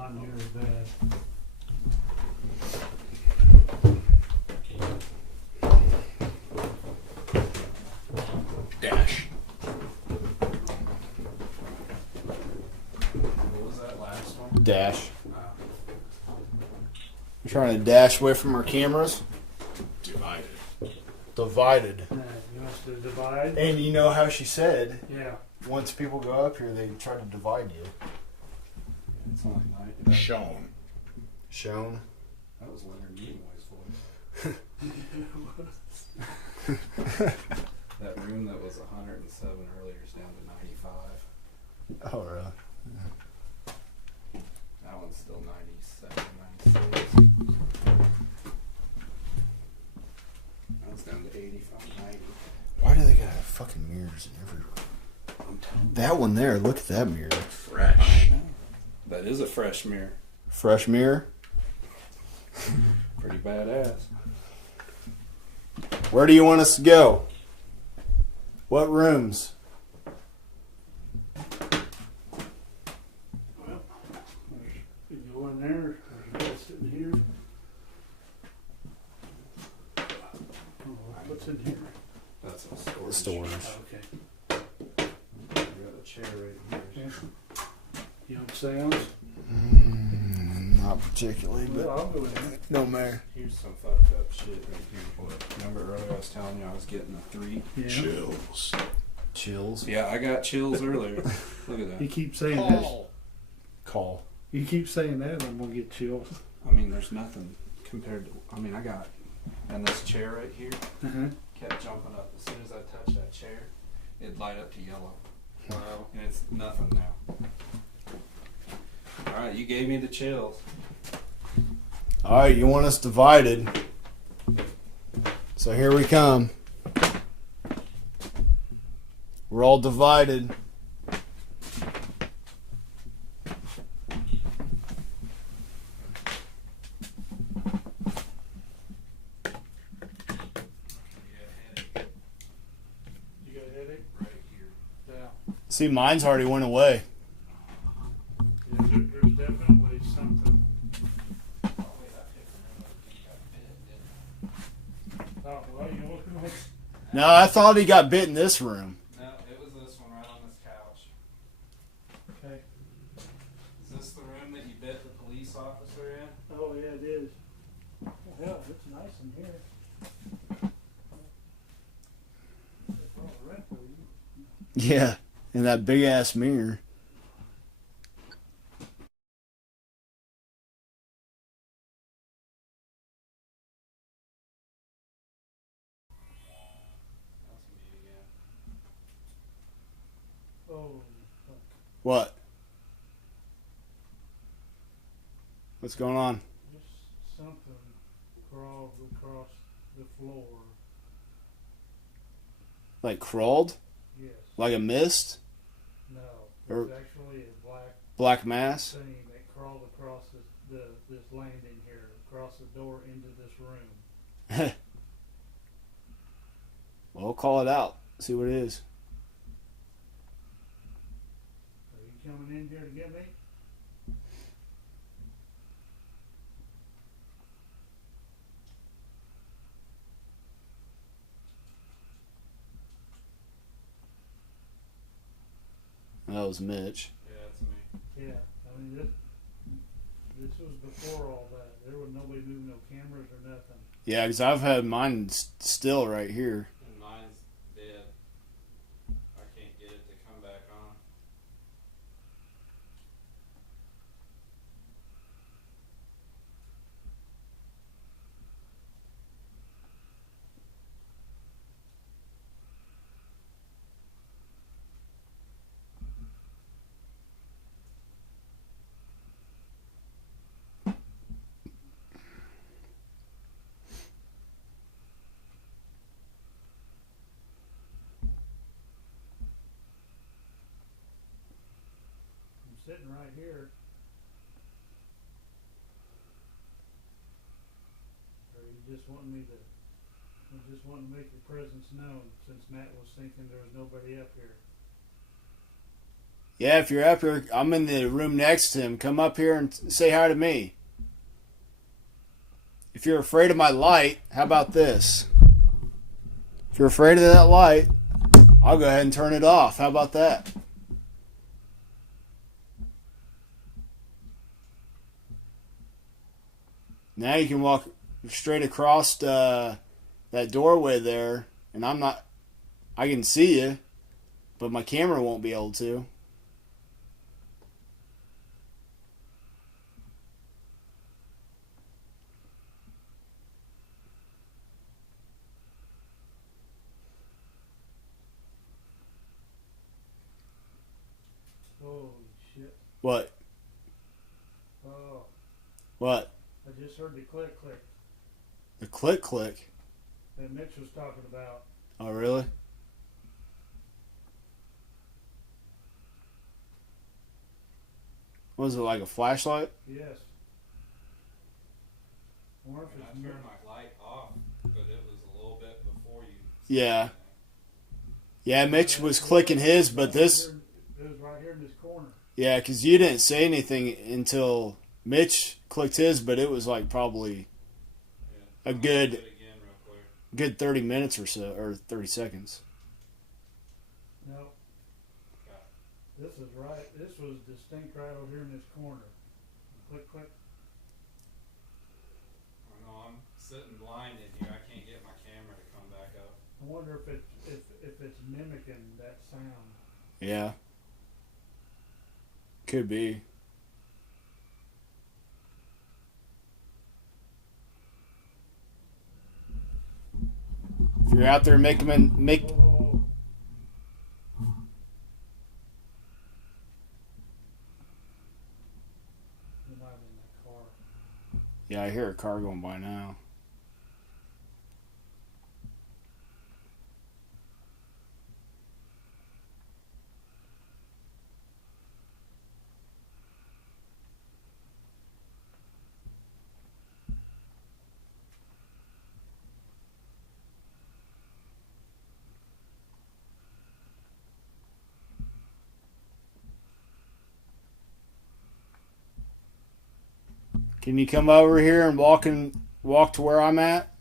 not near as bad. Dash. What was that last one? Dash. We're trying to dash away from our cameras. Divided. Divided. You want us to divide? And you know how she said, Yeah. once people go up here, they try to divide you. It's not night. Shown. Shown. That was Leonard Nimoy's voice. That room that was 107 earlier is down to 95. Oh, really? That one's still 97, 96. That was down to 85, 90. Why do they got fucking mirrors in every room? I'm telling That one there, look at that mirror. Fresh. That is a fresh mirror. Fresh mirror. Pretty badass. Where do you want us to go? What rooms? Well, you go in there, or you guys sitting here. Oh, what's in here? That's a storage. Storage. Oh, okay. We got a chair right here. Yeah. You don't seance? Not particularly, Well, but I'll go in there. no matter. Here's some fucked up shit right here. Remember earlier I was telling you I was getting a 3? Yeah. Chills. Chills. Yeah, I got chills earlier. Look at You that. keep saying that. Call. You keep saying that, I'm gonna get chills. I mean, there's nothing compared to. I mean, I got. And this chair right here kept jumping up. As soon as I touched that chair, it'd light up to yellow. Wow. And it's nothing now. Alright, you gave me the chills. All right, you want us divided. So here we come. We're all divided. You got a headache? Right here. Yeah. See, mine's already went away. Yeah, there's definitely something. Oh, wait, I picked another one. You got bit, didn't Oh, well, you know what? No, I thought he got bit in this room. I? No, it was this one right on this couch. Okay. Is this the room that you bit the police officer in? Oh, yeah, it is. Yeah, it's nice in here. It's all right for you. Yeah, in that big ass mirror. That's me again. Oh, fuck. What? What's going on? Just something crawled across the floor. Like crawled? Yes. Like a mist? No. Or- It's actually a black Black mass? thing that crawled across this landing here, across the door into this room. Well, call it out. See what it is. Are you coming in here to get me? That was Mitch. Yeah, it's me. Yeah. I mean, this was before all that. There was nobody moving no cameras or nothing. Yeah, because I've had mine still right here. And mine's dead. I can't get it to come back on. I'm sitting right here. Or you just wanting me to? You just wanting to make your presence known since Matt was thinking there was nobody up here. Yeah, if you're up here, I'm in the room next to him. Come up here and say hi to me. If you're afraid of my light, how about this? If you're afraid of that light, I'll go ahead and turn it off. How about that? Now you can walk straight across that doorway there, and I can see you, but my camera won't be able to. Holy shit. What? Oh, What? I just heard the click click The click. that Mitch was talking about. Oh, really? Was it like a flashlight? Yes. I wonder if I it's turned my light off, but it was a little bit before you. Yeah. Yeah, Mitch was clicking his, but this... It was right here in this corner. Yeah, because you didn't say anything until Mitch clicked his, but it was like probably Yeah. a good Do it again real quick. good 30 minutes or so, or 30 seconds. No. Okay. This is right. This was distinct right over here in this corner. Click, click. I know I'm sitting blind in here. I can't get my camera to come back up. I wonder if it's mimicking that sound. Yeah. Could be. If you're out there make Oh, them oh, make oh. It might have been that car. Yeah, I hear a car going by now. Can you come over here and walk to where I'm at?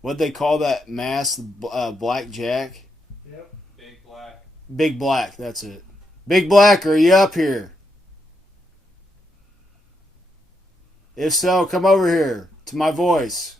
What'd they call that mask? Black Jack? Yep. Big black. Big Black, that's it. Big Black, are you up here? If so, come over here to my voice.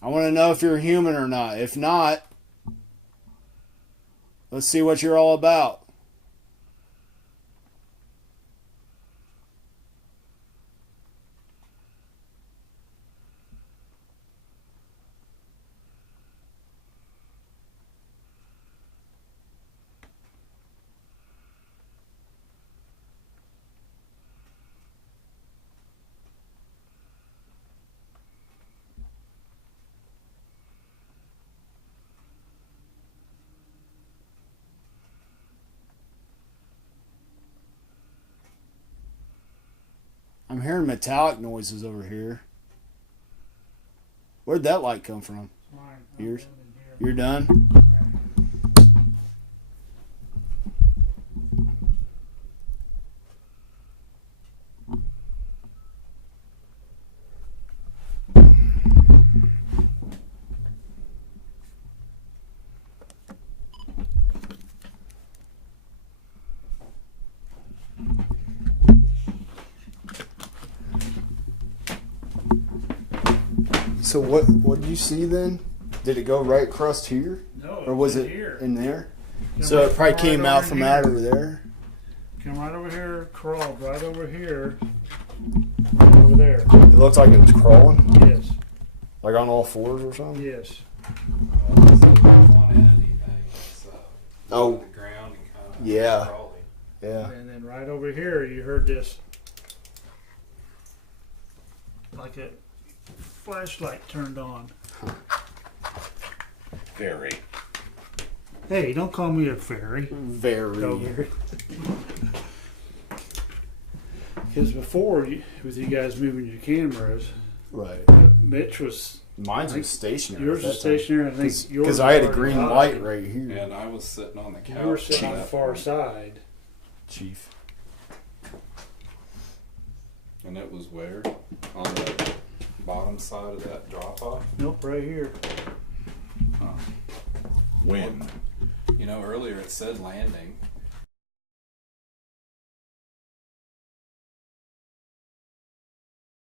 I want to know if you're human or not. If not, let's see what you're all about. I'm hearing metallic noises over here. Where'd that light come from? It's mine. Yours? I'm in here. You're done? So what did you see then? Did it go right across here? No, Or was it's it here? in there? Come So right- it probably come came right out over from here. out over there. Come right over here, crawled right over here, right over there. It looked like it was crawling, Yes, like on all fours or something. yes. It's like one entity thing. It's Oh. on the ground and kind of Yeah. crawling. Yeah. And then right over here, you heard this, like a flashlight turned on. Very. Hey, don't call me a fairy. Very. Over here. Because before, with you guys moving your cameras, Right. Mitch was, Mine's I think was stationary. yours was stationary. I think yours Because was I had a already green high. light right here. And I was sitting on the couch. You were sitting at on the that far point, side. Chief. And it was where? On the bottom side of that drop off? Nope, right here. Huh. When? You know, earlier it said landing.